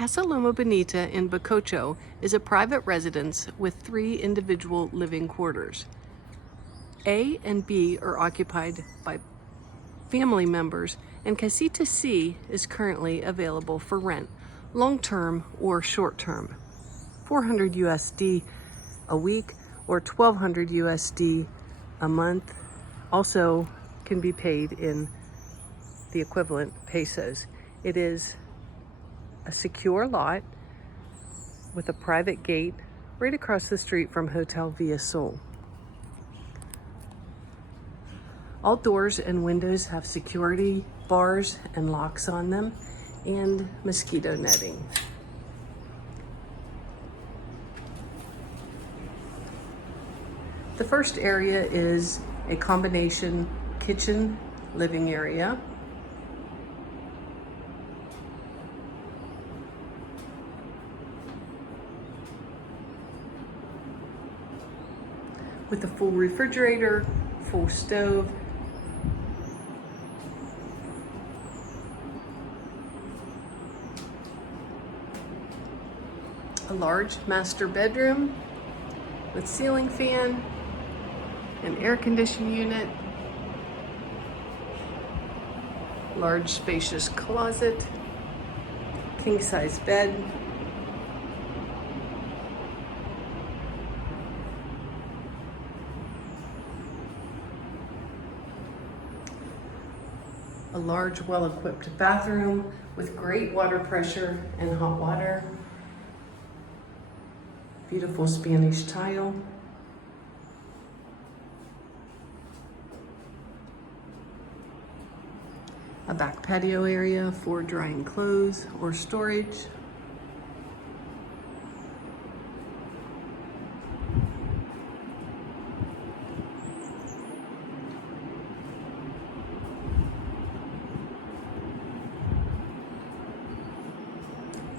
Casa Loma Bonita in Bacocho is a private residence with 3 individual living quarters. A and B are occupied by family members, and Casita C is currently available for rent, long-term or short-term. $400 USD a week or $1,200 USD a month. Also can be paid in the equivalent pesos. It is a secure lot with a private gate right across the street from Hotel Via Sol. All doors and windows have security bars and locks on them and mosquito netting. The first area is a combination kitchen living area. With a full refrigerator, full stove, a large master bedroom with ceiling fan, an air conditioning unit, large spacious closet, king size bed, a large well-equipped bathroom with great water pressure and hot water, beautiful Spanish tile, a back patio area for drying clothes or storage,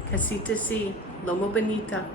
Casita C, Loma Bonita.